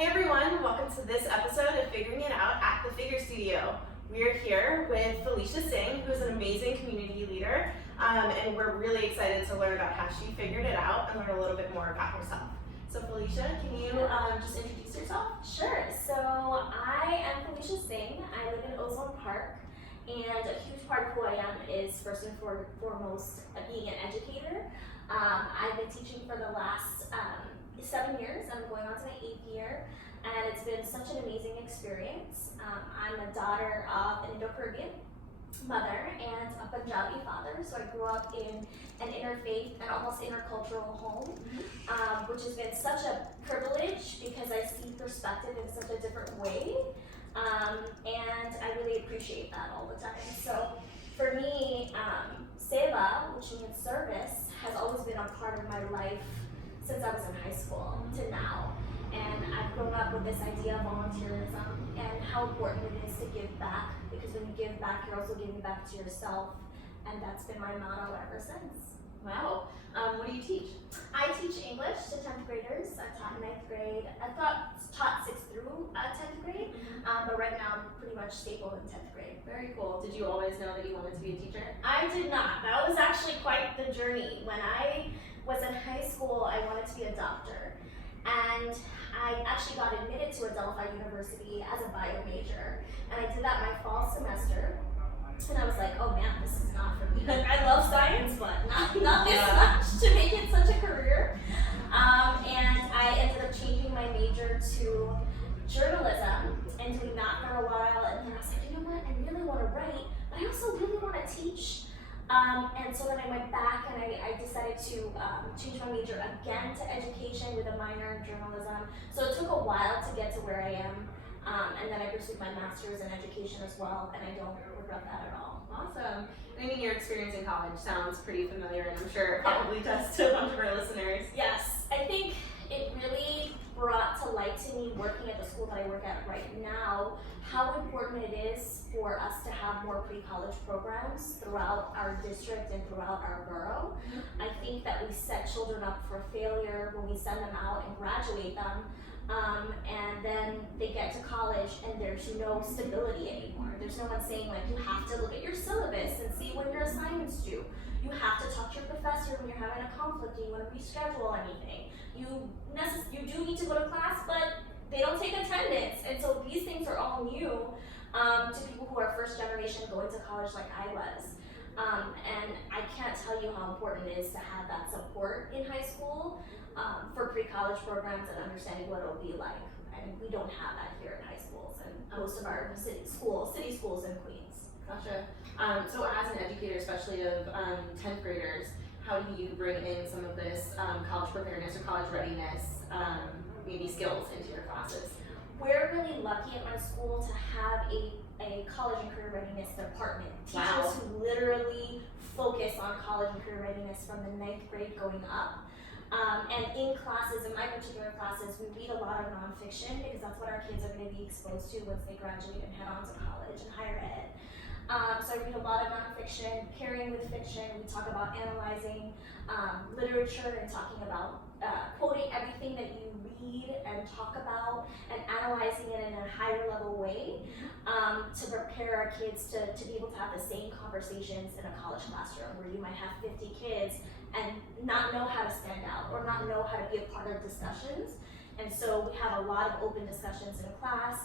Hey everyone, welcome to this episode of Figuring It Out at the Figure Studio. We are here with Felicia Singh, who's an amazing community leader, and we're really excited to learn about how she figured it out and learn a little bit more about herself. So Felicia, can you just introduce yourself? Sure. So I am Felicia Singh. I live in Ozone Park, and a huge part of who I am is first and foremost being an educator. I've been teaching for the last 7 years. I'm going on to my 8th year, and it's been such an amazing experience. I'm a daughter of an Indo-Caribbean mother and a Punjabi father, so I grew up in an interfaith and almost intercultural home, which has been such a privilege because I see perspective in such a different way, and I really appreciate that all the time. So for me, seva, which means service, has always been a part of my life since I was in high school to now. And I've grown up with this idea of volunteerism and how important it is to give back, because when you give back, you're also giving back to yourself, and that's been my motto ever since. Wow. What do you teach? I teach English to 10th graders. I taught 9th grade. I taught 6th through 10th grade, but right now I'm pretty much stapled in 10th grade. Very cool. Did you always know that you wanted to be a teacher? I did not. That was actually quite the journey. When I was in high school, I wanted to be a doctor. And I actually got admitted to Adelphi University as a bio major. And I did that my fall semester. And I was like, oh man, this is not for me. I love science, but not this much to make it such a career. And I ended up changing my major to journalism and doing that for a while. And then I was like, you know what, I really want to write, but I also really want to teach. And so then I went back and I decided to change my major again to education with a minor in journalism. So it took a while to get to where I am. And then I pursued my master's in education as well, and I don't regret that at all. Awesome. I mean, your experience in college sounds pretty familiar, and I'm sure it probably does to a bunch of our listeners. Yes, I think it really brought to light to me, working at the school that I work at right now, how important it is for us to have more pre-college programs throughout our district and throughout our borough. I think that we set children up for failure when we send them out and graduate them. And then they get to college and there's no stability anymore. There's no one saying, like, you have to look at your syllabus and see when your assignments due. You have to talk to your professor when you're having a conflict and you want to reschedule anything. You do need to go to class, but they don't take attendance. And so these things are all new to people who are first generation going to college like I was. And I can't tell you how important it is to have that support in high school for pre-college programs and understanding what it'll be like. And we don't have that here in high schools and most of our city schools in Queens. Gotcha. So as an educator, especially of 10th graders, how do you bring in some of this college preparedness or college readiness, maybe skills into your classes? We're really lucky at my school to have a college and career readiness department. Teachers who literally focus on college and career readiness from the 9th grade going up. And in classes, in my particular classes, we read a lot of nonfiction because that's what our kids are going to be exposed to once they graduate and head on to college and higher ed. So I read a lot of nonfiction, pairing with fiction. We talk about analyzing literature and talking about quoting everything that you read and talk about and analyzing it in a higher level way to prepare our kids to be able to have the same conversations in a college classroom where you might have 50 kids and not know how to stand out or not know how to be a part of discussions. And so we have a lot of open discussions in class.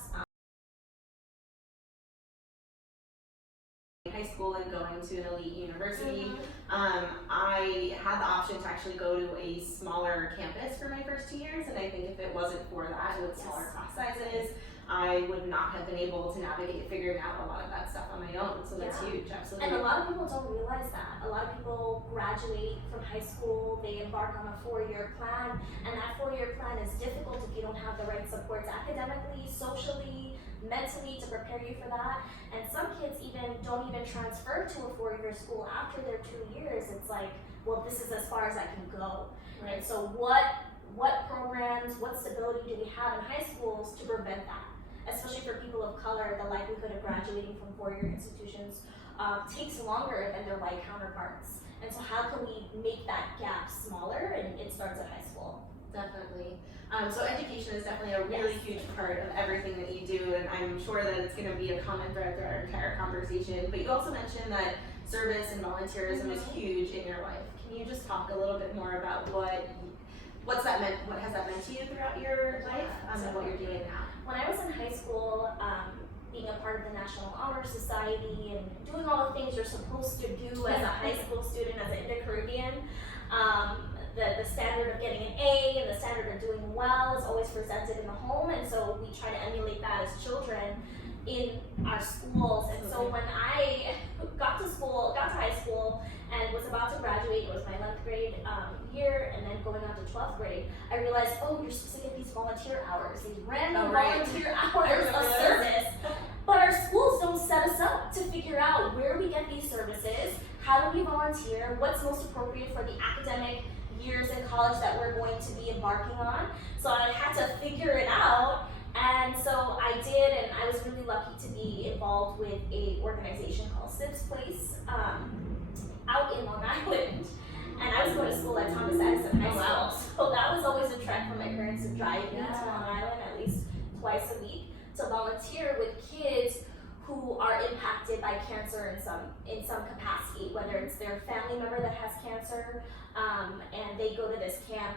High school and going to an elite university. I had the option to actually go to a smaller campus for my first 2 years, and I think if it wasn't for that, with smaller class sizes, I would not have been able to navigate figuring out a lot of that stuff on my own. So that's huge, absolutely. And a lot of people don't realize that. A lot of people graduate from high school, they embark on a 4-year plan, and that 4-year plan is difficult if you don't have the right supports academically, socially, mentally to prepare you for that. And some kids don't even transfer to a 4-year school after their 2 years. It's like, well, this is as far as I can go. Right. And so what programs, what stability do we have in high schools to prevent that? Especially for people of color, the likelihood of graduating from 4-year institutions takes longer than their white counterparts. And so how can we make that gap smaller? And it starts at high school. Definitely. So education is definitely a really Yes. huge part of everything that you do, and I'm sure that it's going to be a common thread throughout our entire conversation. But you also mentioned that service and volunteerism is huge in your life. Can you just talk a little bit more about what has that meant to you throughout your life, and what you're doing now? When I was in high school, being a part of the National Honor Society and doing all the things you're supposed to do as a high school student, as an Indo-Caribbean, the standard of getting an A and the standard of doing well is always presented in the home, and so we try to emulate that as children in our schools. And so when I got to high school and was about to graduate, it was my 11th grade year, and then going on to 12th grade, I realized, oh, you're supposed to get these volunteer hours, these random volunteer hours of service. But our schools don't set us up to figure out where we get these services, how do we volunteer, what's most appropriate for the academic years in college that we're going to be embarking on. So I had to figure it out. And so I did, and I was really lucky to be involved with an organization called Civic's Place out in Long Island. And I was going to school at Thomas Edison High School. So that was always a trek for my parents to drive me to Long Island at least twice a week to volunteer with kids who are impacted by cancer in some capacity, whether it's their family member that has cancer, and they go to this camp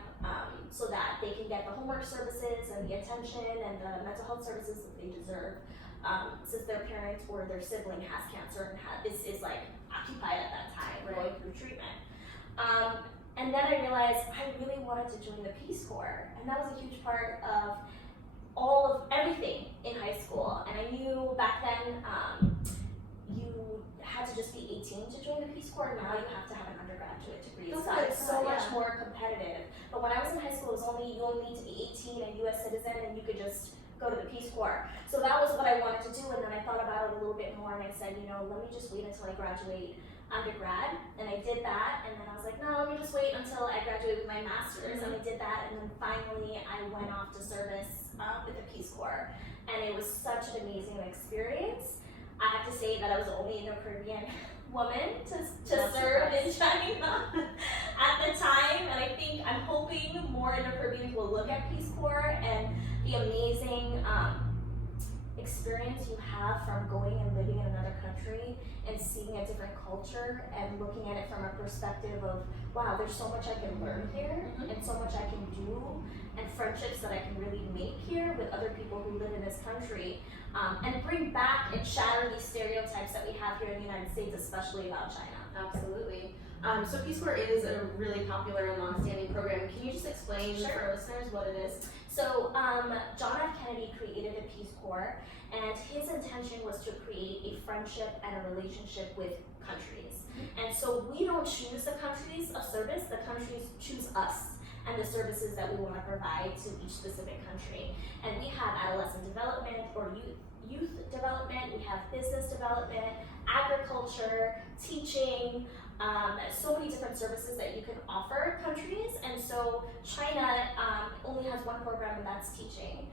so that they can get the homework services and the attention and the mental health services that they deserve, since their parent or their sibling has cancer and is like occupied at that time, going through treatment. And then I realized I really wanted to join the Peace Corps, and that was a huge part of all of everything in high school. And I knew back then you had to just be 18 to join the Peace Corps. Now you have to have an undergraduate degree. So it's so much more competitive. But when I was in high school, it was you only need to be 18 and U.S. citizen, and you could just go to the Peace Corps. So that was what I wanted to do. And then I thought about it a little bit more, and I said, let me just wait until I graduate undergrad. And I did that, and then I was like, no, let me just wait until I graduate with my master's. And I did that, and then finally I went off to service with the Peace Corps, and it was such an amazing experience. I have to say that I was the only Indo-Caribbean woman to serve in China at the time, and I'm hoping more Indo-Caribbeans will look at Peace Corps and the amazing experience you have from going and living in another country and seeing a different culture and looking at it from a perspective of, wow, there's so much I can learn here and so much I can do, and friendships that I can really make here with other people who live in this country, and bring back and shatter these stereotypes that we have here in the United States, especially about China. Absolutely. So Peace Corps is a really popular and long-standing program. Can you just explain for our listeners what it is? So John F. Kennedy created a Peace Corps, and his intention was to create a friendship and a relationship with countries. And so we don't choose the countries of service, the countries choose us and the services that we want to provide to each specific country. And we have adolescent development or youth development, we have business development, agriculture, teaching, so many different services that you can offer countries. And so China only has one program, and that's teaching.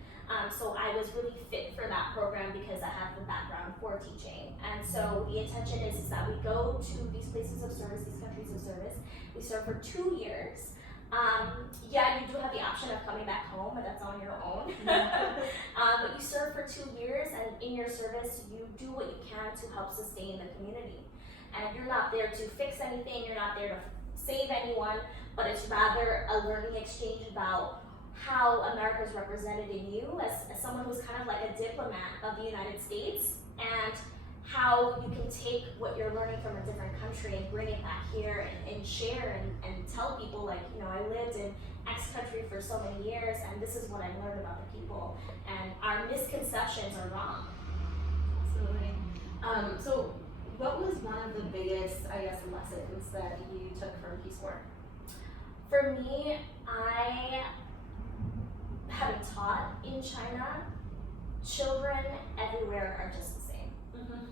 So I was really fit for that program because I have the background for teaching. And so the intention is that we go to these places of service, these countries of service. We serve for 2 years. You do have the option of coming back home, but that's on your own. But you serve for 2 years, and in your service, you do what you can to help sustain the community. And you're not there to fix anything, you're not there to save anyone, but it's rather a learning exchange about how America is represented in you as someone who's kind of like a diplomat of the United States, and how you can take what you're learning from a different country and bring it back here and share and tell people, like, I lived in X country for so many years, and this is what I learned about the people, and our misconceptions are wrong. Absolutely. So what was one of the biggest, lessons that you took from Peace Corps? For me, having taught in China, children everywhere are just the same.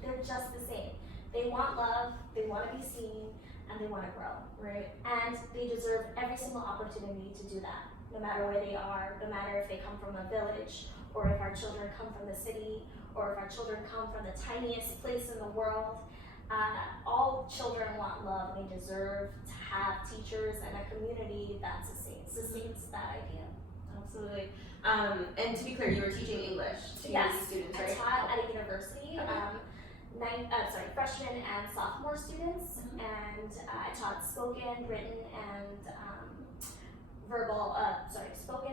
They're just the same. They want love, they want to be seen, and they want to grow. Right. And they deserve every single opportunity to do that, no matter where they are, no matter if they come from a village, or if our children come from the city, or if our children come from the tiniest place in the world. All children want love, and they deserve to have teachers and a community that sustains that idea. Absolutely. And to be clear, you were teaching English to Yes, these students, I right? taught at a university, Okay. freshman and sophomore students, and I taught spoken, written, and spoken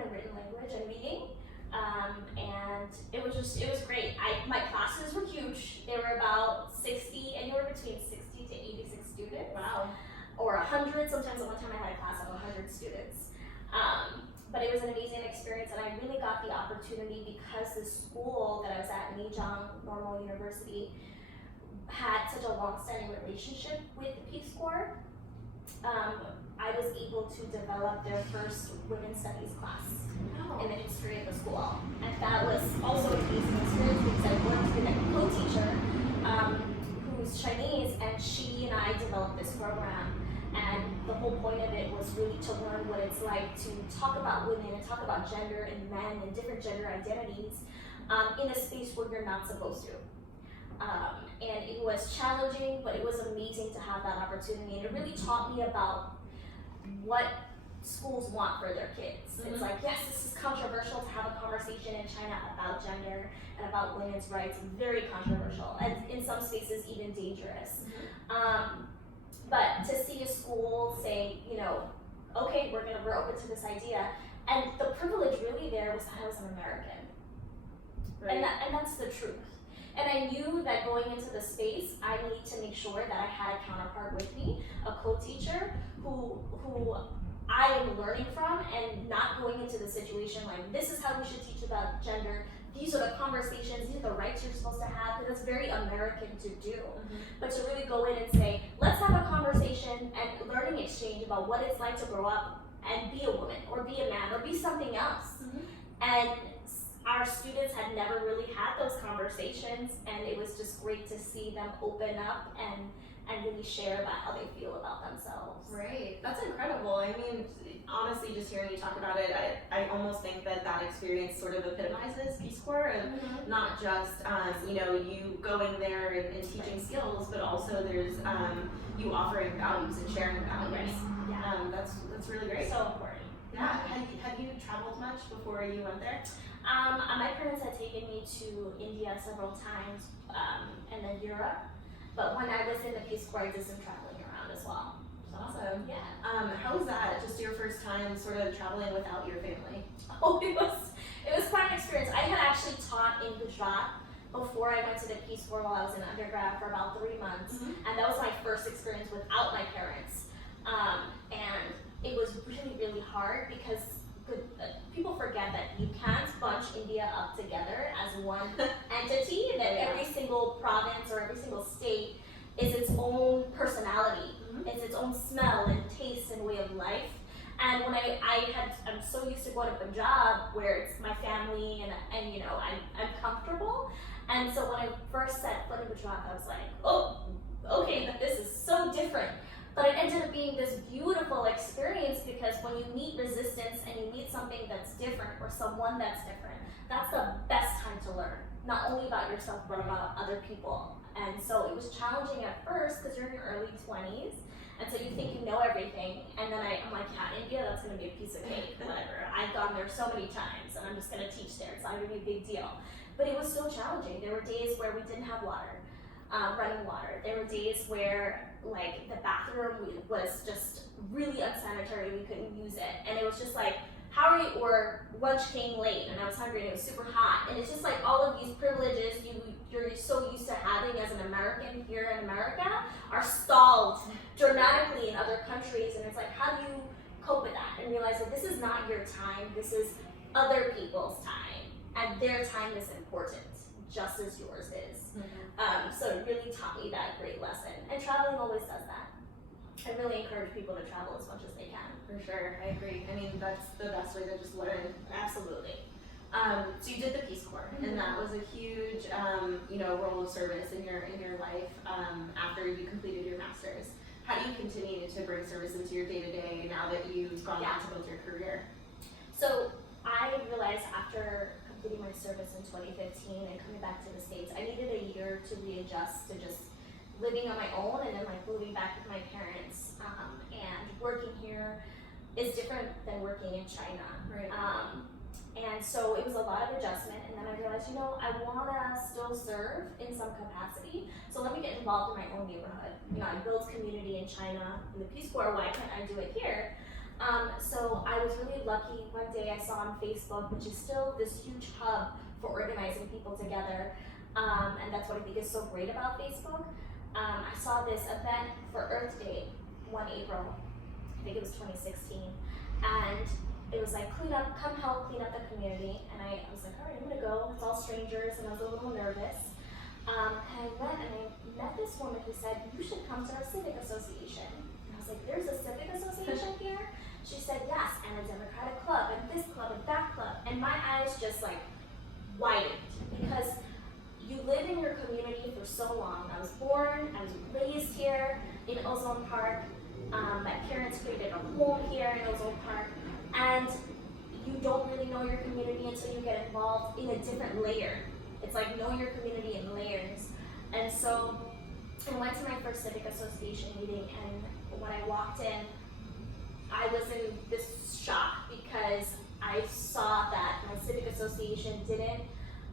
and written language and reading. And it was great. My classes were huge. They were about 60, anywhere between 60 to 86 students. Wow. Or 100, sometimes at one time I had a class of 100 students. But it was an amazing experience, and I really got the opportunity because the school that I was at, Nijang Normal University, had such a long-standing relationship with the Peace Corps. I was able to develop their first women's studies class in the history of the school. And that was also an amazing experience because I worked with a co-teacher who's Chinese, and she and I developed this program. And the whole point of it was really to learn what it's like to talk about women and talk about gender and men and different gender identities in a space where you're not supposed to. And it was challenging, but it was amazing to have that opportunity. And it really taught me about what schools want for their kids. It's like, yes, this is controversial to have a conversation in China about gender and about women's rights. Very controversial, and in some spaces even dangerous. But to see a school say, okay, we're open to this idea, and the privilege really there was that I was an American, Right. and that's the truth. And I knew that going into the space, I needed to make sure that I had a counterpart with me, a co-teacher who I am learning from, and not going into the situation like, this is how we should teach about gender. These are the conversations, these are the rights you're supposed to have, because it's very American to do. But to really go in and say, let's have a conversation and learning exchange about what it's like to grow up and be a woman, or be a man, or be something else. And our students had never really had those conversations, and it was just great to see them open up and really share about how they feel about themselves. Right. That's incredible. I mean, honestly, just hearing you talk about it, I almost think that experience sort of epitomizes Peace Corps, and not just, you going there and teaching skills, but also there's you offering values and sharing values. Yeah. That's really great. So important. Yeah. Have you traveled much before you went there? My parents had taken me to India several times, and then Europe. But when I was in the Peace Corps, I did some traveling around as well. Awesome. Yeah. How was that? Just your first time sort of traveling without your family? Oh, it was quite an experience. I had actually taught in Gujarat before I went to the Peace Corps while I was in undergrad for about 3 months, and that was my first experience without my parents. And it was really, really hard because people forget that you can't bunch India up together as one entity, and that every single province or every single state is its own personality, it's its own smell and taste and way of life. And when I'm so used to going to Punjab where it's my family and I'm comfortable. And so when I first set foot in Gujarat, I was like, oh, okay, this is so different. But it ended up being this beautiful experience, because when you meet resistance and you meet something that's different or someone that's different, that's the best time to learn, not only about yourself, but about other people. And so it was challenging at first because you're in your early 20s, and so you think you know everything. And then I'm like, yeah, India, that's going to be a piece of cake, whatever. I've gone there so many times, and I'm just going to teach there. It's not going to be a big deal. But it was so challenging. There were days where we didn't have water. Running water. There were days where the bathroom was just really unsanitary, we couldn't use it, and it was just like, how are you, or lunch came late and I was hungry and it was super hot, and it's just like all of these privileges you're so used to having as an American here in America are stalled dramatically in other countries, and it's like, how do you cope with that and realize that this is not your time, this is other people's time, and their time is important just as yours is. So it really taught me that great lesson. And traveling always does that. I really encourage people to travel as much as they can. For sure, I agree. I mean, that's the best way to just learn. Absolutely. So you did the Peace Corps, and that was a huge, role of service in your life after you completed your master's. How do you continue to bring service into your day-to-day now that you've gone on to build your career? So I realized after completing my in service in 2015 and coming back to the States, I needed a year to readjust to just living on my own and then like moving back with my parents. And working here is different than working in China. Right. And so it was a lot of adjustment, and then I realized, I wanna still serve in some capacity, so let me get involved in my own neighborhood. I built community in China in the Peace Corps, why can't I do it here? So I was really lucky. One day I saw on Facebook, which is still this huge hub for organizing people together, and that's what I think is so great about Facebook. I saw this event for Earth Day, 1 April, I think it was 2016, and it was like, come help clean up the community. And I was like, all right, I'm gonna go. It's all strangers, and I was a little nervous. And I went and I met this woman who said, you should come to our civic association. And I was like, there's a civic association here? She said, yes, and a Democratic club, and this club, and that club. And my eyes just like widened, because you live in your community for so long. I was born, I was raised here in Ozone Park. My parents created a home here in Ozone Park. And you don't really know your community until you get involved in a different layer. It's like know your community in layers. And so I went to my first civic association meeting, and when I walked in, I was in this shock because I saw that my civic association didn't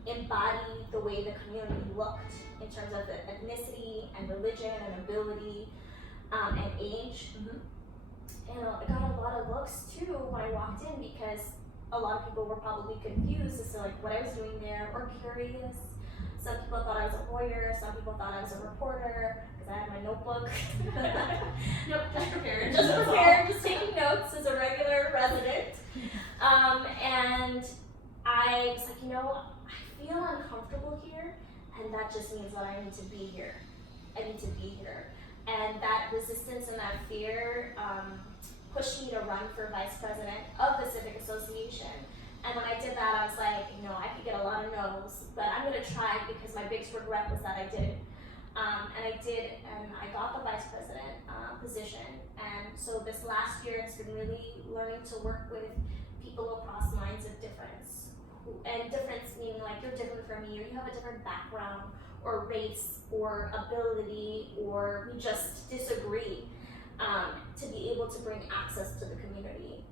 embody the way the community looked in terms of the ethnicity and religion and ability and age. Mm-hmm. And I got a lot of looks too when I walked in, because a lot of people were probably confused as to like what I was doing there, or curious. Some people thought I was a lawyer, some people thought I was a reporter, because I had my notebook. Nope, just prepared. Just taking notes as a regular resident. And I was like, I feel uncomfortable here, and that just means that I need to be here. I need to be here. And that resistance and that fear pushed me to run for vice president of the Civic Association. And when I did that, I was like, I could get a lot of no's, but I'm gonna try, because my biggest regret was that I didn't. And I did, and I got the vice president position. And so this last year, it's been really learning to work with people across lines of difference. And difference meaning like you're different from me, or you have a different background, or race, or ability, or we just disagree, to be able to bring access to the community.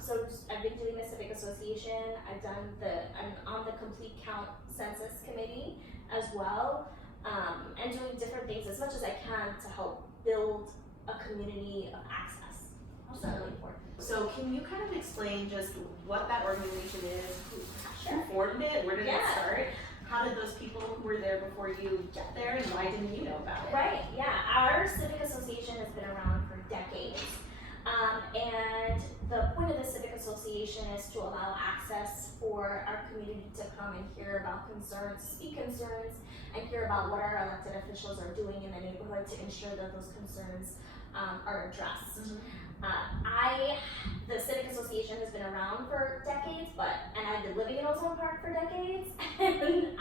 So I've been doing the Civic Association, I'm on the Complete Count Census Committee as well, and doing different things as much as I can to help build a community of access. That's really important. So can you kind of explain just what that organization is, who formed it, where did it start? How did those people who were there before you get there, and why didn't you know about it? Right, yeah. Our civic association has been around for decades. And the point of the civic association is to allow access for our community to come and hear about concerns, speak concerns, and hear about what our elected officials are doing in the neighborhood to ensure that those concerns are addressed. Mm-hmm. The Civic Association has been around for decades, and I've been living in Ozone Park for decades, and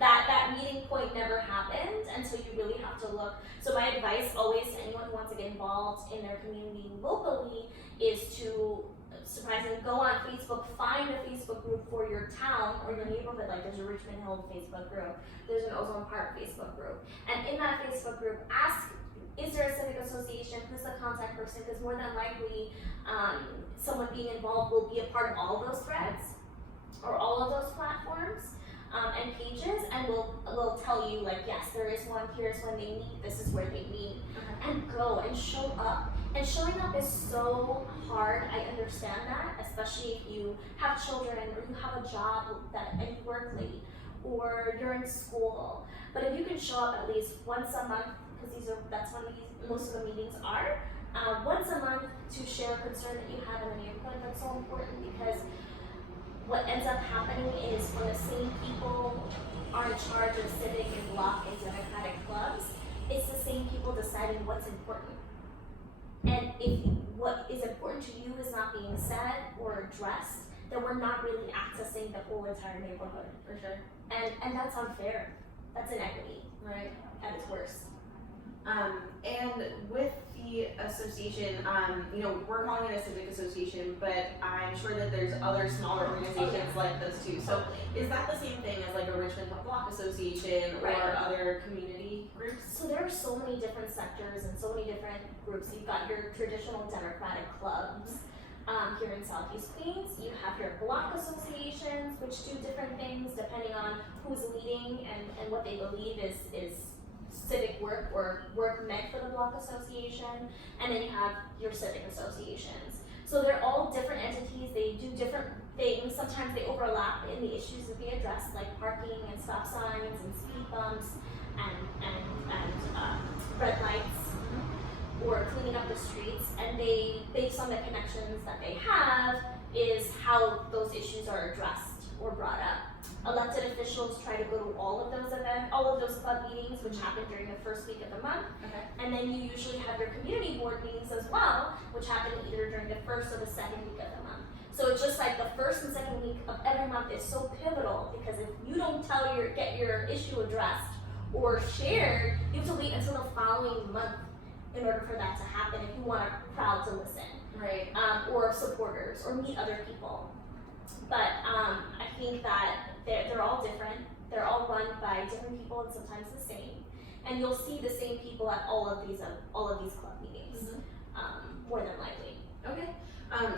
that meeting point never happened until you really have to look. So my advice always to anyone who wants to get involved in their community locally is to, surprisingly, go on Facebook, find a Facebook group for your town or your neighborhood. Like there's a Richmond Hill Facebook group, there's an Ozone Park Facebook group, and in that Facebook group, ask, is there a civic association? Who's the contact person? Because more than likely, someone being involved will be a part of all those threads or all of those platforms and pages, and will tell you like, yes, there is one. Here's when they meet. This is where they meet, and go and show up. And showing up is so hard. I understand that, especially if you have children or you have a job and you work late or you're in school. But if you can show up at least once a month, because that's when most of the meetings are, once a month to share a concern that you have in the neighborhood. That's so important, because what ends up happening is when the same people are in charge of civic and block and democratic clubs, it's the same people deciding what's important. And if what is important to you is not being said or addressed, then we're not really accessing the whole entire neighborhood. For sure. And that's unfair. That's inequity, right, at its worst. And with the association, we're calling it a civic association, but I'm sure that there's other smaller organizations like those too. So is that the same thing as like a Richmond Block Association or other community groups? So there are so many different sectors and so many different groups. You've got your traditional Democratic clubs. Here in Southeast Queens, you have your block associations, which do different things depending on who's leading and what they believe is civic work or work meant for the block association. And then you have your civic associations. So they're all different entities. They do different things. Sometimes they overlap in the issues that they address, like parking and stop signs and speed bumps and red lights. Or cleaning up the streets, and they, based on the connections that they have, is how those issues are addressed or brought up. Elected officials try to go to all of those events, all of those club meetings, which happen during the first week of the month. And then you usually have your community board meetings as well, which happen either during the first or the second week of the month. So it's just like the first and second week of every month is so pivotal, because if you don't get your issue addressed or shared, you have to wait until the following month in order for that to happen if you want a crowd to listen. Right. Or supporters, or meet other people. But I think that they're all different. They're all run by different people and sometimes the same. And you'll see the same people at all of these club meetings, more than likely. Okay.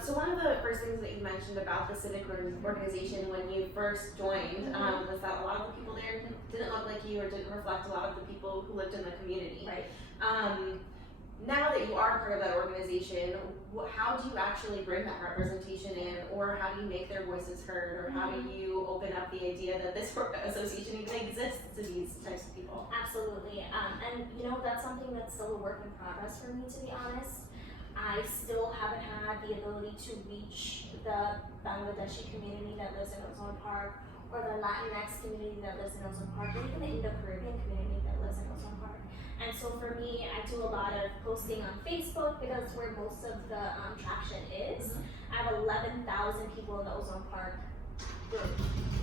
So one of the first things that you mentioned about the civic organization when you first joined was that a lot of the people there didn't look like you or didn't reflect a lot of the people who lived in the community. Right. Now that you are part of that organization, how do you actually bring that representation in, or how do you make their voices heard, or how do you open up the idea that this association even exists to these types of people? Absolutely, and that's something that's still a work in progress for me, to be honest. I still haven't had the ability to reach the Bangladeshi community that lives in Ozone Park, or the Latinx community that lives in Ozone Park, or even the Indo-Caribbean community that lives in Ozone Park. And so for me, I do a lot of posting on Facebook because that's where most of the traction is. I have 11,000 people in the Ozone Park group.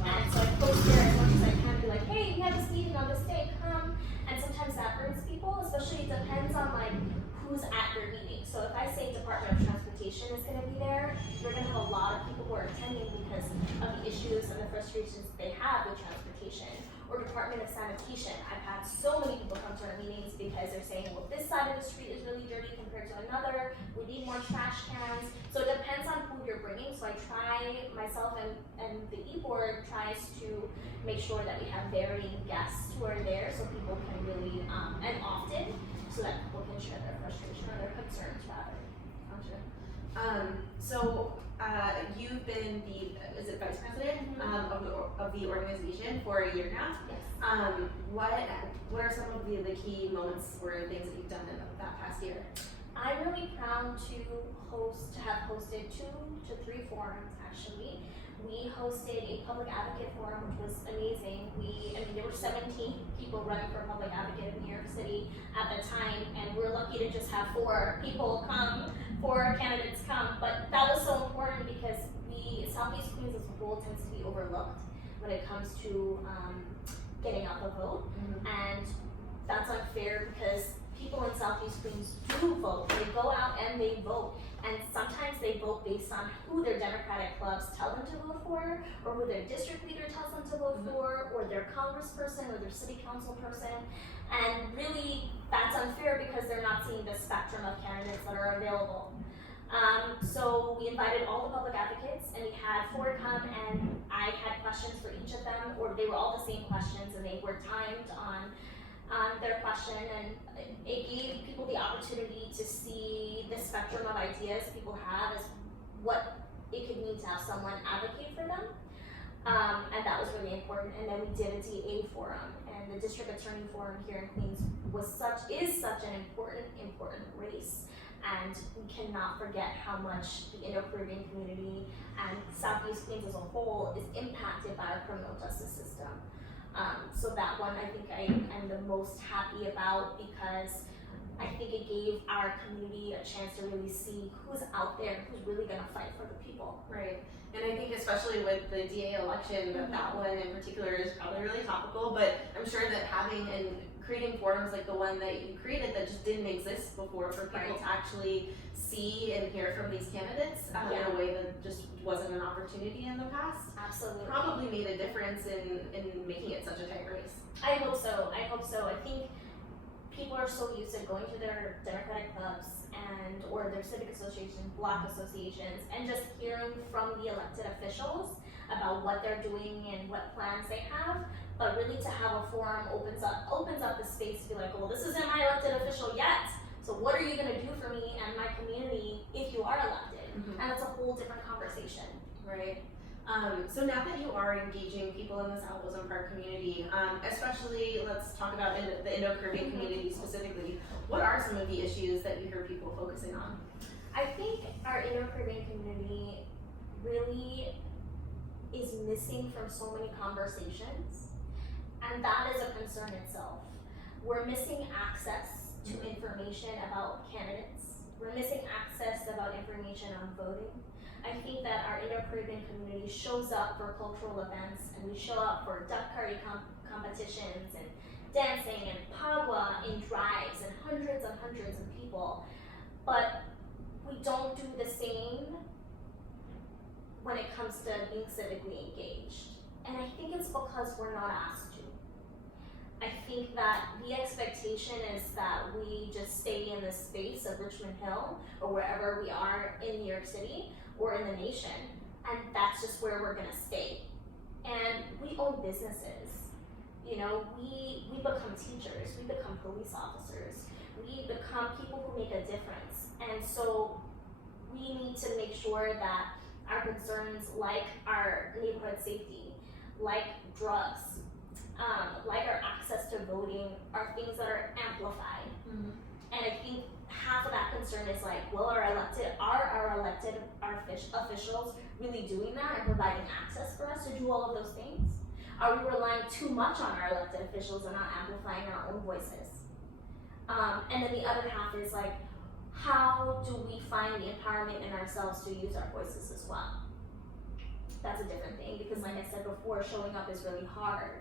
And so I post there as much as I can, be like, hey, we have this meeting on this day, come. And sometimes that brings people, especially it depends on like who's at your meeting. So if I say Department of Transportation is gonna be there, you're gonna have a lot of people who are attending because of the issues and the frustrations they have with transportation. Or Department of Sanitation. I've had so many people come to our meetings because they're saying, well, this side of the street is really dirty compared to another. We need more trash cans. So it depends on who you're bringing. So I try, myself and the e-board tries to make sure that we have varying guests who are there so people can really, and often, so that people can share their frustration or their concerns rather. Gotcha. You've been the vice president of the organization for a year now. Yes. What are some of the key moments or things that you've done in that past year? I'm really proud to have hosted 2 to 3 forums actually. We hosted a public advocate forum, which was amazing. There were 17 people running for public advocate in New York City at the time, and we're lucky to just have 4 candidates come. But that was so important because Southeast Queens as a whole tends to be overlooked when it comes to getting out the vote. And that's unfair because people in Southeast Queens do vote. They go out and they vote. And sometimes they vote based on who their Democratic clubs tell them to vote for, or who their district leader tells them to vote for, or their congressperson or their city council person. And really, that's unfair because they're not seeing the spectrum of candidates that are available. So we invited all the public advocates, and we had 4 come, and I had questions for each of them, or they were all the same questions, and they were timed on their question, and it gave people the opportunity to see the spectrum of ideas people have as what it could mean to have someone advocate for them. And that was really important. And then we did a DA forum, and the district attorney forum here in Queens is such an important race. And we cannot forget how much the Indo-Caribbean community and Southeast Queens as a whole is impacted by our criminal justice system. So that one I think I am the most happy about because I think it gave our community a chance to really see who's out there, who's really gonna fight for the people. Right, and I think especially with the DA election, that one in particular is probably really topical, but I'm sure that having and creating forums like the one that you created that just didn't exist before for people to actually see and hear from these candidates in a way that just wasn't an opportunity in the past. Absolutely. Probably made a difference in making it such a tight race. I hope so. I think people are so used to going to their Democratic clubs or their civic associations, block associations, and just hearing from the elected officials about what they're doing and what plans they have. But really to have a forum opens up the space to be like, well, this isn't my elected official yet. So what are you gonna do for me and my community if you are elected? And it's a whole different conversation. Right. So now that you are engaging people in the South Ozone Park community, especially let's talk about the Indo-Caribbean community specifically, what are some of the issues that you hear people focusing on? I think our Indo-Caribbean community really is missing from so many conversations, and that is a concern itself. We're missing access to information about candidates. We're missing access about information on voting. I think that our Indo-Caribbean community shows up for cultural events, and we show up for duck curry competitions and dancing and pagua in drives and hundreds of people, but we don't do the same when it comes to being civically engaged. And I think it's because we're not asked to. I think that the expectation is that we just stay in the space of Richmond Hill or wherever we are in New York City or in the nation, and that's just where we're gonna stay. And we own businesses. You know, we become teachers, we become police officers, we become people who make a difference. And so we need to make sure that our concerns like our neighborhood safety, like drugs, like our access to voting are things that are amplified. And I think half of that concern is like, well, are our elected officials really doing that and providing access for us to do all of those things? Are we relying too much on our elected officials and not amplifying our own voices? And then the other half is like, how do we find the empowerment in ourselves to use our voices as well? That's a different thing, because like I said before, showing up is really hard.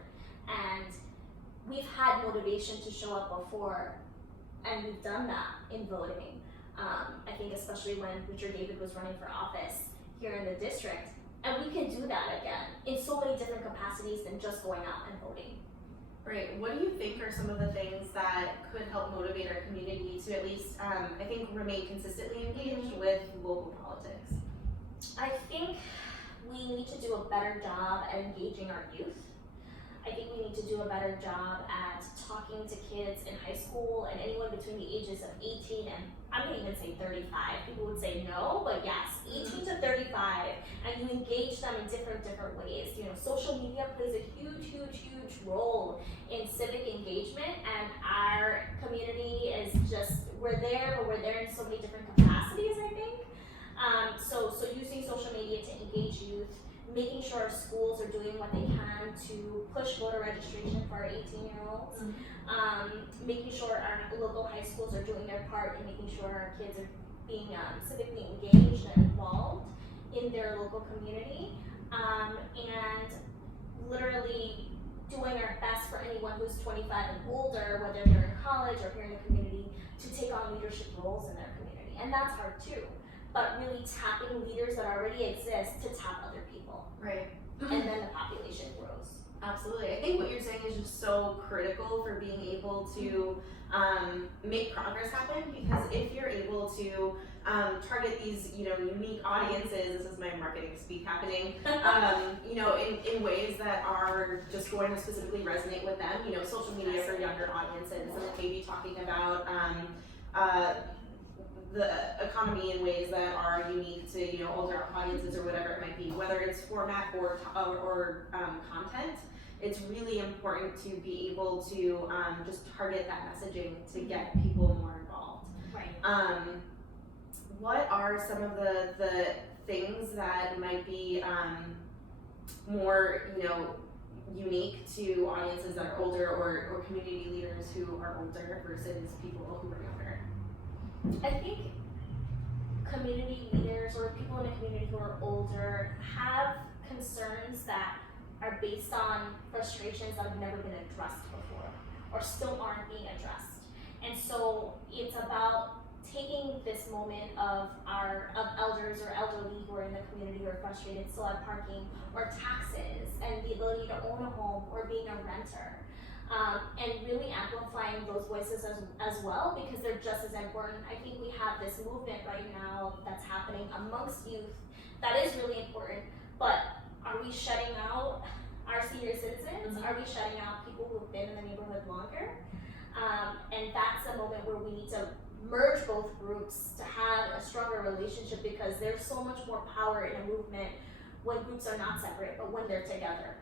And we've had motivation to show up before, and we've done that in voting. I think especially when Richard David was running for office here in the district, and we can do that again in so many different capacities than just going out and voting. Right. What do you think are some of the things that could help motivate our community to at least, I think, remain consistently engaged with local politics? I think we need to do a better job at engaging our youth. I think we need to do a better job at talking to kids in high school and anyone between the ages of 18 and I'm gonna even say 35. People would say no, but yes, 18 to 35, and you engage them in different ways. You know, social media plays a huge role in civic engagement, and our community is just, we're there, but we're there in so many different capacities, I think. So using social media to engage youth, making sure our schools are doing what they can to push voter registration for our 18-year-olds, making sure our local high schools are doing their part in making sure our kids are being civically engaged and involved in their local community, and literally doing our best for anyone who's 25 and older, whether they're in college or here in the community, to take on leadership roles in their community. And that's hard too, but really tapping leaders that already exist to tap other people. Right. And then the population grows. Absolutely. I think what you're saying is just so critical for being able to make progress happen, because if you're able to target these, unique audiences, this is my marketing speak happening, in ways that are just going to specifically resonate with them, social media for younger audiences, and maybe talking about the economy in ways that are unique to older audiences or whatever it might be, whether it's format or content. It's really important to be able to just target that messaging to get people more involved. Right. What are some of the things that might be more unique to audiences that are older, or community leaders who are older versus people who are younger? I think community leaders or people in the community who are older have concerns that are based on frustrations that have never been addressed before, or still aren't being addressed. And so it's about taking this moment of elders or elderly who are in the community who are frustrated still at parking or taxes and the ability to own a home or being a renter. And really amplifying those voices as well, because they're just as important. I think we have this movement right now that's happening amongst youth that is really important, but are we shutting out our senior citizens? Are we shutting out people who've been in the neighborhood longer? And that's a moment where we need to merge both groups to have a stronger relationship, because there's so much more power in a movement when groups are not separate, but when they're together.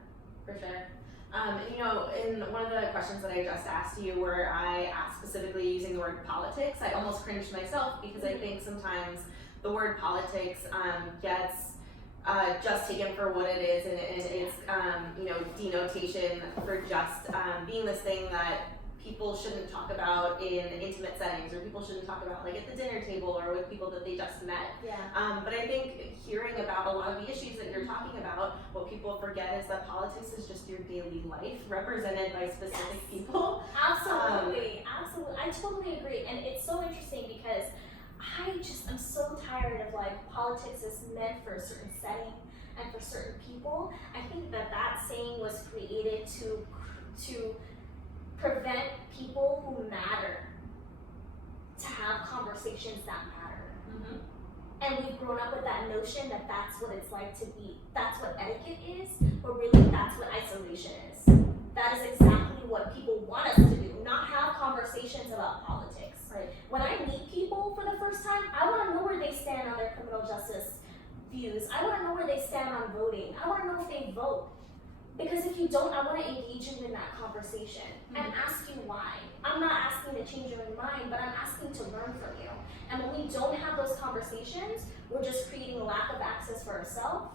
For sure. In one of the questions that I just asked you, where I asked specifically using the word politics, I almost cringed myself, because I think sometimes the word politics gets just taken for what it is, and it's denotation for just being this thing that people shouldn't talk about in intimate settings, or people shouldn't talk about like at the dinner table or with people that they just met. But I think hearing about a lot of the issues that you're talking about, what people forget is that politics is just your daily life represented by specific people. Absolutely. I totally agree. And it's so interesting because I'm so tired of like politics is meant for a certain setting and for certain people. I think that saying was created to prevent people who matter to have conversations that matter. And we've grown up with that notion that that's what it's like to be, that's what etiquette is, but really that's what isolation is. That is exactly what people want us to do, not have conversations about politics. Right. When I meet people for the first time, I want to know where they stand on their criminal justice views. I want to know where they stand on voting. I want to know if they vote. Because if you don't, I want to engage you in that conversation and ask you why. I'm not asking to change your mind, but I'm asking to learn from you. And when we don't have those conversations, we're just creating a lack of access for ourselves.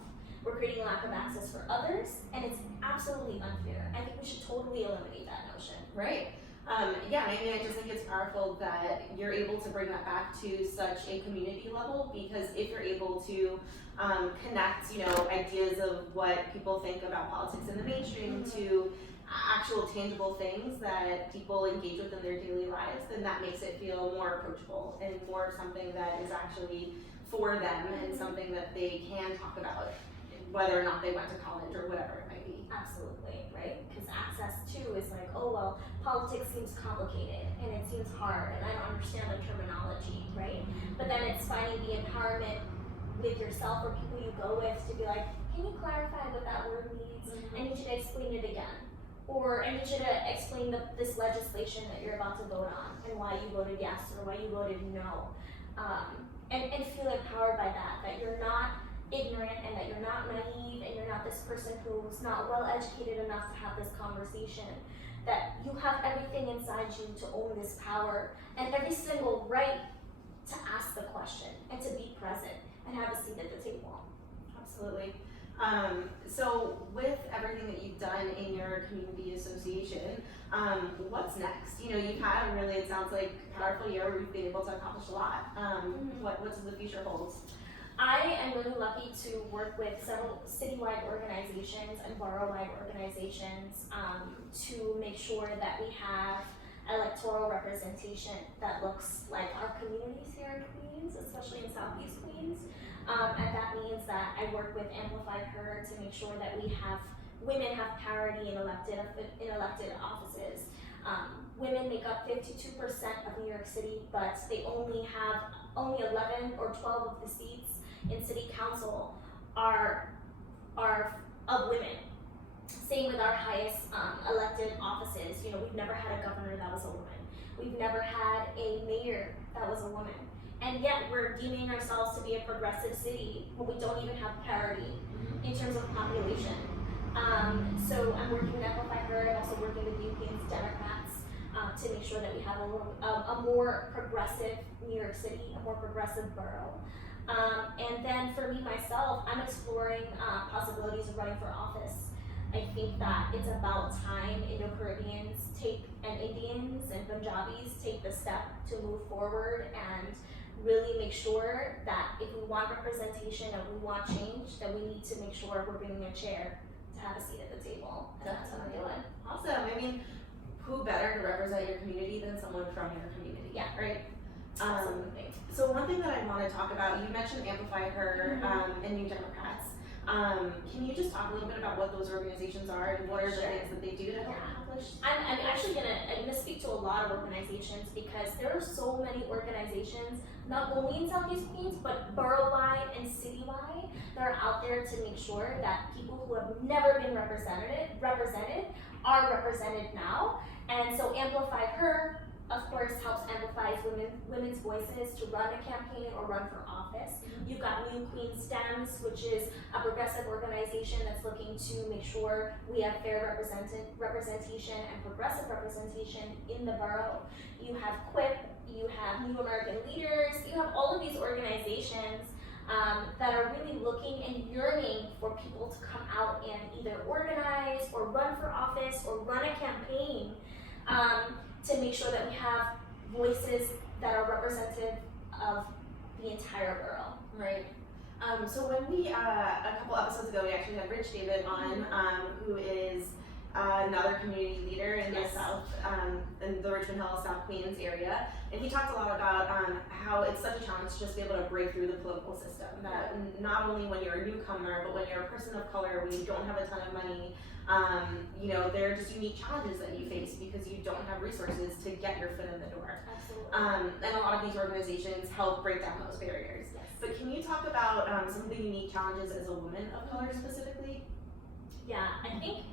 We're creating a lack of access for others, and it's absolutely unfair. I think we should totally eliminate that notion. Right. I just think it's powerful that you're able to bring that back to such a community level, because if you're able to connect, ideas of what people think about politics in the mainstream to actual tangible things that people engage with in their daily lives, then that makes it feel more approachable and more something that is actually for them and something that they can talk about, whether or not they went to college or whatever it might be. Absolutely, right? Because access too is like, oh well, politics seems complicated and it seems hard and I don't understand the terminology, right? But then it's finding the empowerment with yourself or people you go with to be like, can you clarify what that word means? I need you to explain it again. Or I need you to explain this legislation that you're about to vote on and why you voted yes or why you voted no. And feel empowered by that you're not ignorant and that you're not naive and you're not this person who's not well educated enough to have this conversation, that you have everything inside you to own this power and every single right to ask the question and to be present and have a seat at the table. Absolutely. So with everything that you've done in your community association, what's next? You've had a really, it sounds like, powerful year where you've been able to accomplish a lot. What does the future hold? I am really lucky to work with several citywide organizations and borough-wide organizations to make sure that we have electoral representation that looks like our communities here in Queens, especially in Southeast Queens. And that means that I work with Amplify Her to make sure that women have parity in elected offices. Women make up 52% of New York City, but they only 11 or 12 of the seats in city council are of women. Same with our highest elected offices. We've never had a governor that was a woman. We've never had a mayor that was a woman. And yet we're deeming ourselves to be a progressive city when we don't even have parity in terms of population. So I'm working with Amplify Her and also working with Unions Democrats to make sure that we have a more progressive New York City, a more progressive borough. And then for me myself, I'm exploring possibilities of running for office. I think that it's about time Indo-Caribbeans and Indians and Punjabis take the step to move forward and really make sure that if we want representation and we want change, then we need to make sure we're bringing a chair to have a seat at the table. And that's what I'm doing. Awesome. who better to represent your community than someone from your community? Yeah. Right? Absolutely. So one thing that I want to talk about, you mentioned Amplify Her and New Democrats. Can you just talk a little bit about what those organizations are and what are the things that they do to help accomplish? I'm actually gonna speak to a lot of organizations because there are so many organizations, not only in Southeast Queens, but borough-wide and city-wide, that are out there to make sure that people who have never been represented are represented now. And so Amplify Her, of course, helps amplify women's voices to run a campaign or run for office. You've got New Queen STEMs, which is a progressive organization that's looking to make sure we have fair representation and progressive representation in the borough. You have QUIP, you have New American Leaders, you have all of these organizations that are really looking and yearning for people to come out and either organize or run for office or run a campaign to make sure that we have voices that are representative of the entire borough. Right. So when we, a couple episodes ago, we actually had Rich David on, who is another community leader in the South, in the Richmond Hill, South Queens area. And he talked a lot about how it's such a challenge to just be able to break through the political system. That not only when you're a newcomer, but when you're a person of color, when you don't have a ton of money, you know, there are just unique challenges that you face because you don't have resources to get your foot in the door. Absolutely. And a lot of these organizations help break down those barriers. Yes. But can you talk about some of the unique challenges as a woman of color specifically? Yeah, I think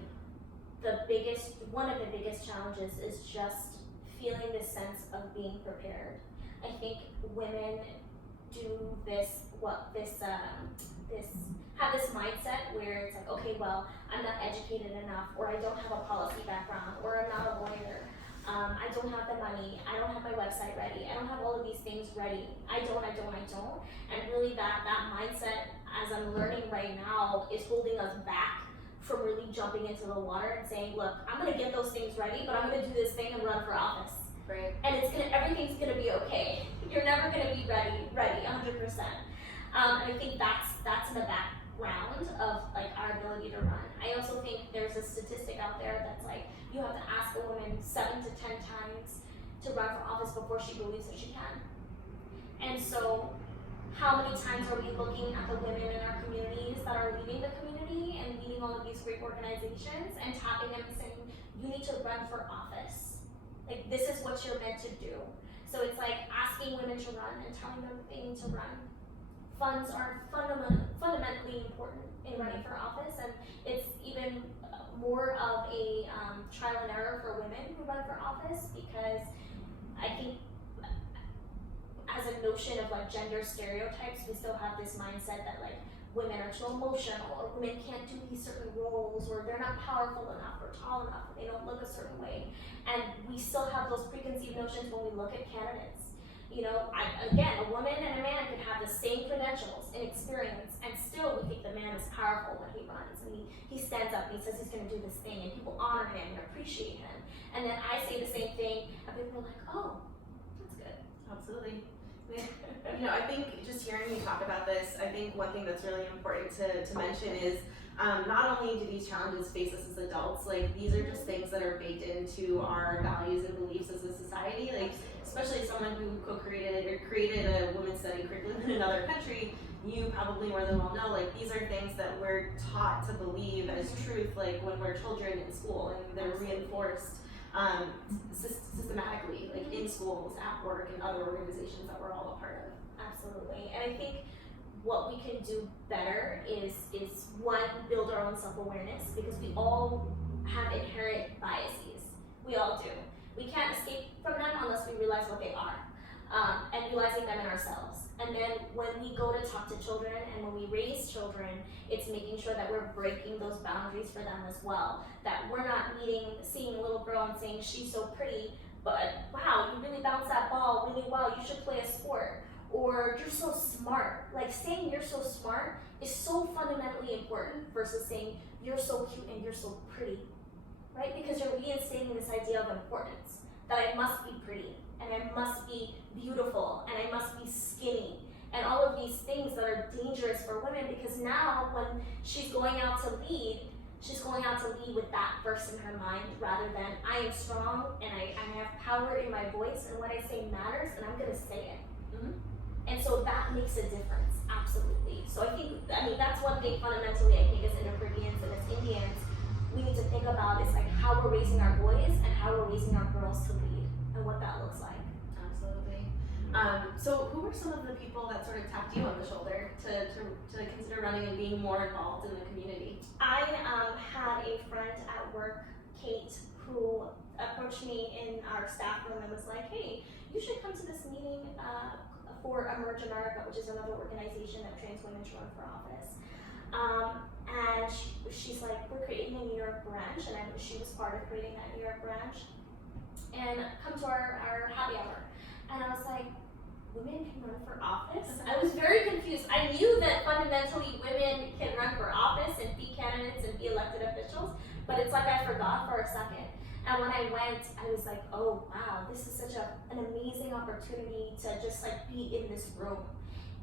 one of the biggest challenges is just feeling this sense of being prepared. I think women do have this mindset where it's like, okay, well, I'm not educated enough, or I don't have a policy background, or I'm not a lawyer, I don't have the money, I don't have my website ready, I don't have all of these things ready, I don't, and really that mindset, as I'm learning right now, is holding us back from really jumping into the water and saying, look, I'm gonna get those things ready, but I'm gonna do this thing and run for office. Right. And everything's gonna be okay. You're never gonna be ready, 100%. And I think that's in the background of like our ability to run. I also think there's a statistic out there that's like, you have to ask a woman 7 to 10 times to run for office before she believes that she can. And so, how many times are we looking at the women in our communities that are leading the community and leading all of these great organizations and tapping them and saying, you need to run for office. Like, this is what you're meant to do. So it's like asking women to run and telling them they need to run. Funds are fundamentally important in running for office, and it's even more of a trial and error for women who run for office, because I think as a notion of like gender stereotypes, we still have this mindset that like women are too emotional, or women can't do these certain roles, or they're not powerful enough or tall enough, or they don't look a certain way. And we still have those preconceived notions when we look at candidates. You know, again, a woman and a man can have the same credentials and experience, and still we think the man is powerful when he runs, and he stands up and he says he's gonna do this thing, and people honor him and appreciate him. And then I say the same thing, and people are like, oh, that's good. Absolutely. You know, I think just hearing you talk about this, I think one thing that's really important to mention is not only do these challenges face us as adults, like these are just things that are baked into our values and beliefs as a society. Like, especially as someone who co-created or created a women's study curriculum in another country, you probably more than well know, like these are things that we're taught to believe as truth, like when we're children in school, and they're reinforced systematically, like in schools, at work, and other organizations that we're all a part of. Absolutely. And I think what we can do better is one, build our own self-awareness, because we all have inherent biases. We all do. We can't escape from them unless we realize what they are, and realizing them in ourselves. And then when we go to talk to children and when we raise children, it's making sure that we're breaking those boundaries for them as well. That we're not seeing a little girl and saying, she's so pretty, but wow, you really bounce that ball really well, you should play a sport. Or you're so smart. Like, saying you're so smart is so fundamentally important versus saying you're so cute and you're so pretty, right? Because you're reinstating this idea of importance, that I must be pretty, and I must be beautiful, and I must be skinny, and all of these things that are dangerous for women, because now when she's going out to lead, she's going out to lead with that first in her mind rather than I am strong and I have power in my voice and what I say matters and I'm gonna say it. Mhm. And so that makes a difference, absolutely. So I mean, that's one thing fundamentally I think as Indo-Caribbeans and as Indians, we need to think about is like how we're raising our boys and how we're raising our girls to lead and what that looks like. Absolutely. So who were some of the people that sort of tapped you on the shoulder to consider running and being more involved in the community? I had a friend at work, Kate, who approached me in our staff room and was like, hey, you should come to this meeting for Emerge America, which is another organization that trains women to run for office. And she's like, we're creating a New York branch, and she was part of creating that New York branch. And come to our happy hour. And I was like, women can run for office? I was very confused. I knew that fundamentally women can run for office and be candidates and be elected officials, but it's like I forgot for a second. And when I went, I was like, oh wow, this is such an amazing opportunity to just like be in this room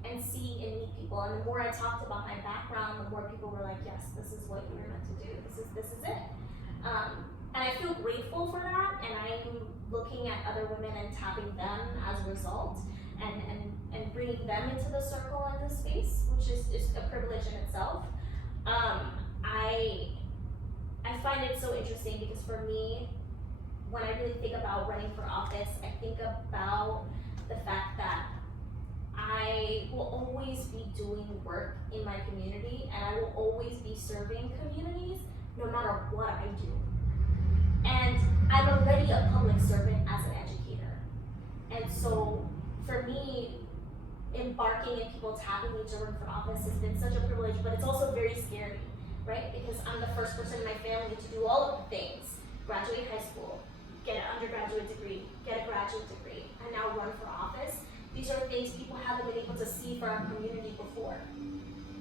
and see and meet people. And the more I talked about my background, the more people were like, yes, this is what you were meant to do. This is it. And I feel grateful for that, and I'm looking at other women and tapping them as a result, and bringing them into the circle in this space, which is a privilege in itself. I find it so interesting because for me, when I really think about running for office, I think about the fact that I will always be doing work in my community, and I will always be serving communities no matter what I do. And I'm already a public servant as an educator. And so for me, embarking and people tapping me to run for office has been such a privilege, but it's also very scary, right? Because I'm the first person in my family to do all of the things. Graduate high school, get an undergraduate degree, get a graduate degree, and now run for office. These are things people haven't been able to see for our community before.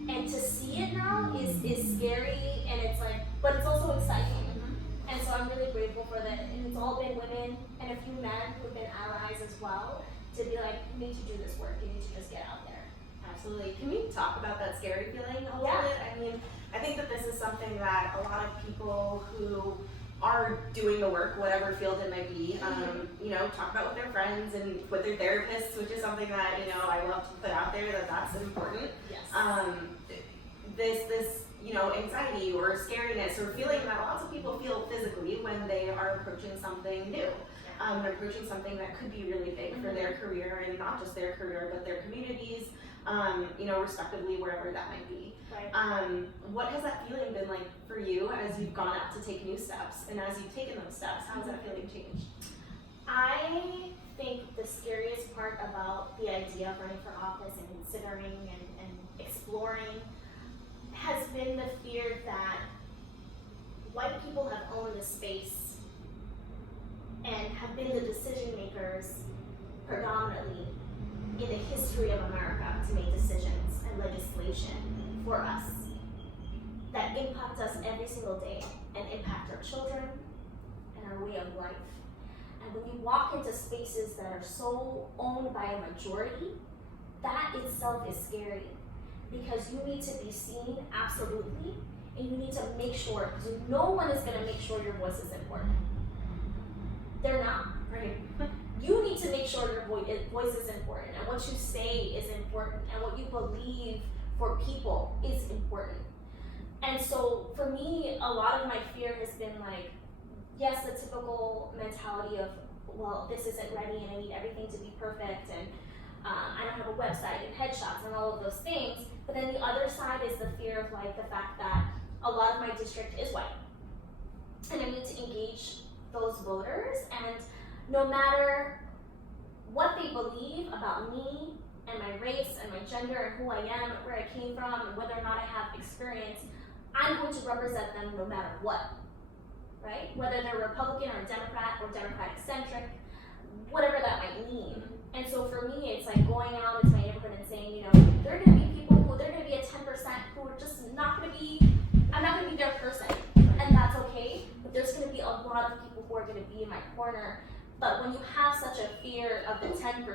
And to see it now is scary, and it's like, but it's also exciting. And so I'm really grateful for that. And it's all been women and a few men who've been allies as well to be like, you need to do this work, you need to just get out there. Absolutely. Can we talk about that scary feeling a little bit? I mean, I think that this is something that a lot of people who are doing the work, whatever field it might be, talk about with their friends and with their therapists, which is something that, I love to put out there that's important. Yes. This anxiety or scariness or feeling that lots of people feel physically when they are approaching something new. They're approaching something that could be really big for their career, and not just their career, but their communities, respectively, wherever that might be. Right. What has that feeling been like for you as you've gone out to take new steps, and as you've taken those steps, how has that feeling changed? I think the scariest part about the idea of running for office and considering and exploring has been the fear that white people have owned the space and have been the decision makers predominantly in the history of America to make decisions and legislation for us that impact us every single day and impact our children and our way of life. And when you walk into spaces that are so owned by a majority, that itself is scary, because you need to be seen, absolutely, and you need to make sure, because no one is going to make sure your voice is important. They're not, right? You need to make sure your voice is important, and what you say is important, and what you believe for people is important. And so for me, a lot of my fear has been like, yes, the typical mentality of, well, this isn't ready and I need everything to be perfect, and I don't have a website and headshots and all of those things. But then the other side is the fear of like the fact that a lot of my district is white, and I need to engage those voters, and no matter what they believe about me and my race and my gender and who I am and where I came from and whether or not I have experience, I'm going to represent them no matter what, right? Whether they're Republican or Democrat or Democratic centric, whatever that might mean. And so for me, it's like going out into my neighborhood and saying, there are going to be people they're going to be a 10% who are just not going to be, I'm not going to be their person, and that's okay, but there's going to be a lot of people who are going to be in my corner. But when you have such a fear of the 10%,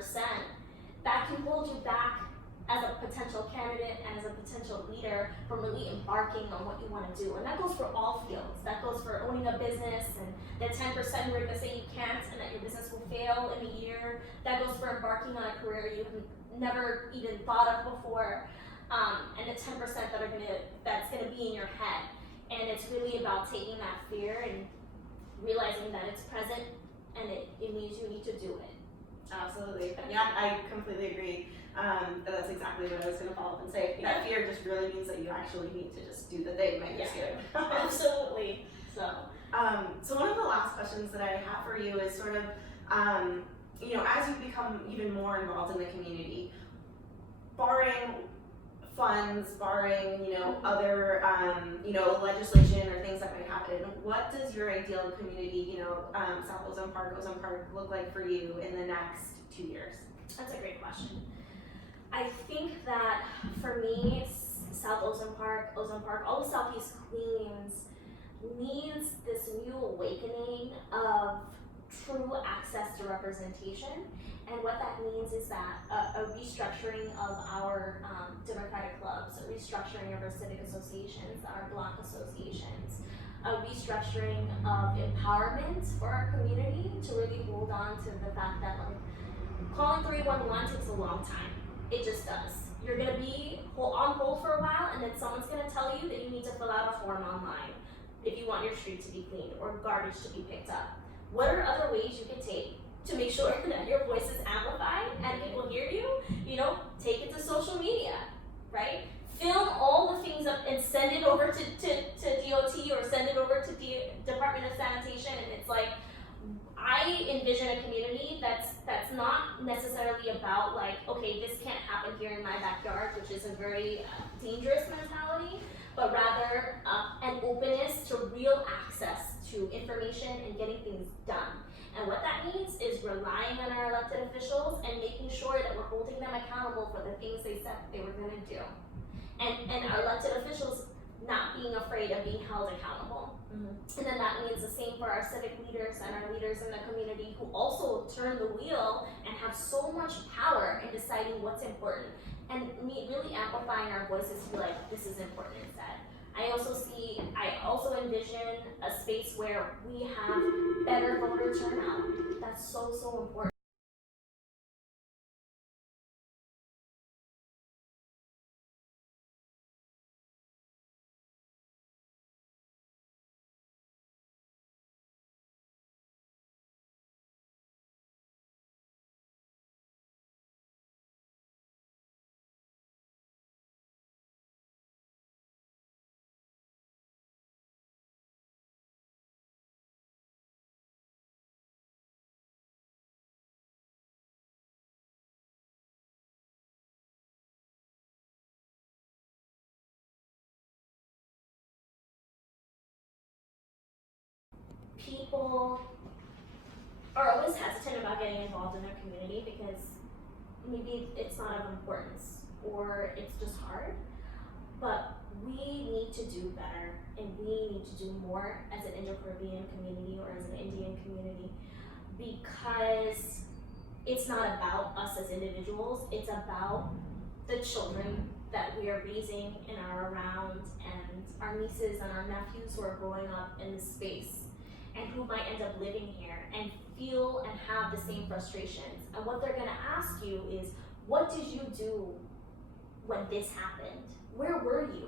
that can hold you back as a potential candidate and as a potential leader from really embarking on what you want to do. And that goes for all fields. That goes for owning a business and the 10% who are going to say you can't and that your business will fail in a year. That goes for embarking on a career you have never even thought of before. And the 10% that's gonna be in your head. And it's really about taking that fear and realizing that it's present and it means you need to do it. Absolutely. Yeah, I completely agree. That's exactly what I was going to follow up and say. That fear just really means that you actually need to just do the thing that you're scared of. Absolutely. So one of the last questions that I have for you is sort of, as you become even more involved in the community, barring funds, barring, other, legislation or things that might happen, what does your ideal community, South Ozone Park look like for you in the next 2 years? That's a great question. I think that for me, South Ozone Park, all of Southeast Queens needs this new awakening of true access to representation. And what that means is that a restructuring of our democratic clubs, a restructuring of our civic associations, our block associations, a restructuring of empowerment for our community to really hold on to the fact that calling 311 takes a long time. It just does. You're gonna be on hold for a while and then someone's gonna tell you that you need to fill out a form online if you want your street to be cleaned or garbage to be picked up. What are other ways you can take to make sure that your voice is amplified and people hear you? Take it to social media, right? Film all the things up and send it over to DOT or send it over to Department of Sanitation. And it's like, I envision a community that's not necessarily about okay, this can't happen here in my backyard, which is a very dangerous mentality, but rather an openness to real access to information and getting things done. And what that means is relying on our elected officials and making sure that we're holding them accountable for the things they said they were gonna do. And our elected officials not being afraid of being held accountable. Mm-hmm. And then that means the same for our civic leaders and our leaders in the community who also turn the wheel and have so much power in deciding what's important. And really amplifying our voices to be like, this is important instead. I also envision a space where we have better voter turnout. That's so important. People are always hesitant about getting involved in their community because maybe it's not of importance or it's just hard, but we need to do better and we need to do more as an Indo-Caribbean community or as an Indian community, because it's not about us as individuals, it's about the children that we are raising and are around, and our nieces and our nephews who are growing up in this space and who might end up living here and feel and have the same frustrations. And what they're gonna ask you is, what did you do when this happened? Where were you?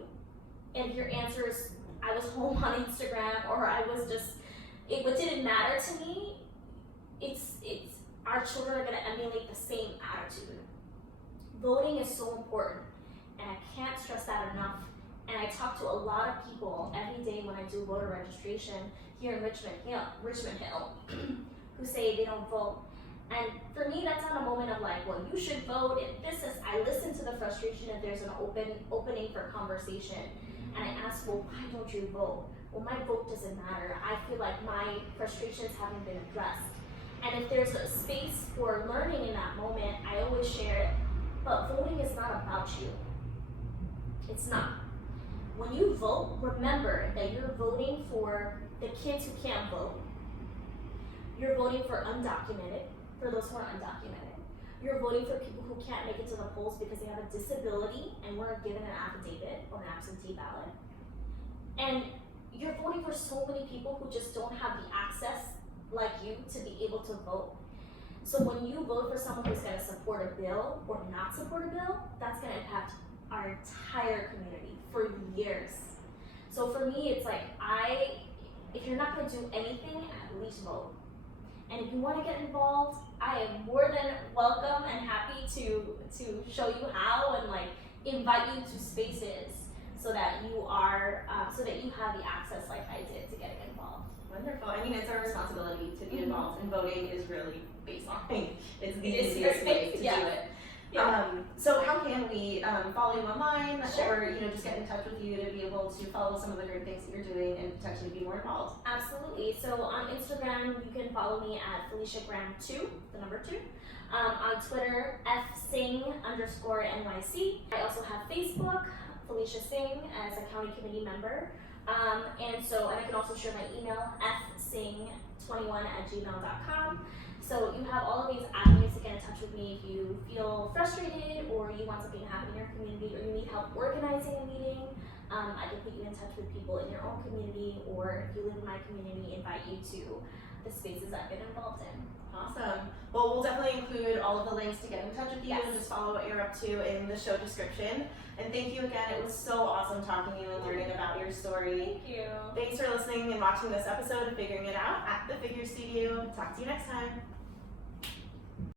And if your answer is, I was home on Instagram, or I was just, what didn't matter to me, it's our children are gonna emulate the same attitude. Voting is so important, and I can't stress that enough. And I talk to a lot of people every day when I do voter registration here in Richmond Hill, who say they don't vote. And for me, that's not a moment of well, you should vote. I listen to the frustration if there's an opening for conversation. And I ask, well, why don't you vote? Well, my vote doesn't matter. I feel like my frustrations haven't been addressed. And if there's a space for learning in that moment, I always share it. But voting is not about you. It's not. When you vote, remember that you're voting for the kids who can't vote. You're voting for those who are undocumented. You're voting for people who can't make it to the polls because they have a disability and weren't given an affidavit or an absentee ballot. And you're voting for so many people who just don't have the access like you to be able to vote. So when you vote for someone who's going to support a bill or not support a bill, that's going to impact our entire community for years. So for me, it's like, if you're not going to do anything, at least vote. And if you want to get involved, I am more than welcome and happy to show you how and like invite you to spaces so that you have the access like I did to getting involved. Wonderful. I mean, it's our responsibility to be involved, and voting is really baseline. It's the It is easiest great. way to Yeah. do it. Yeah. So how can we follow you online, Sure. or just get in touch with you to be able to follow some of the great things that you're doing and potentially be more involved? Absolutely. So on Instagram, you can follow me at FeliciaGram2, the number 2. On Twitter, fsing_NYC. I also have Facebook, Felicia Singh, as a county committee member. And I can also share my email, fsing21@gmail.com. So you have all of these avenues to get in touch with me if you feel frustrated or you want something to happen in your community or you need help organizing a meeting. I can put you in touch with people in your own community, or if you live in my community, invite you to the spaces I've been involved in. Awesome. Well, we'll definitely include all of the links to get in touch with you Yes. and just follow what you're up to in the show description. And thank you again. It was so awesome talking to you and learning about your story. Thank you. Thanks for listening and watching this episode of Figuring It Out at the Figure Studio. Talk to you next time.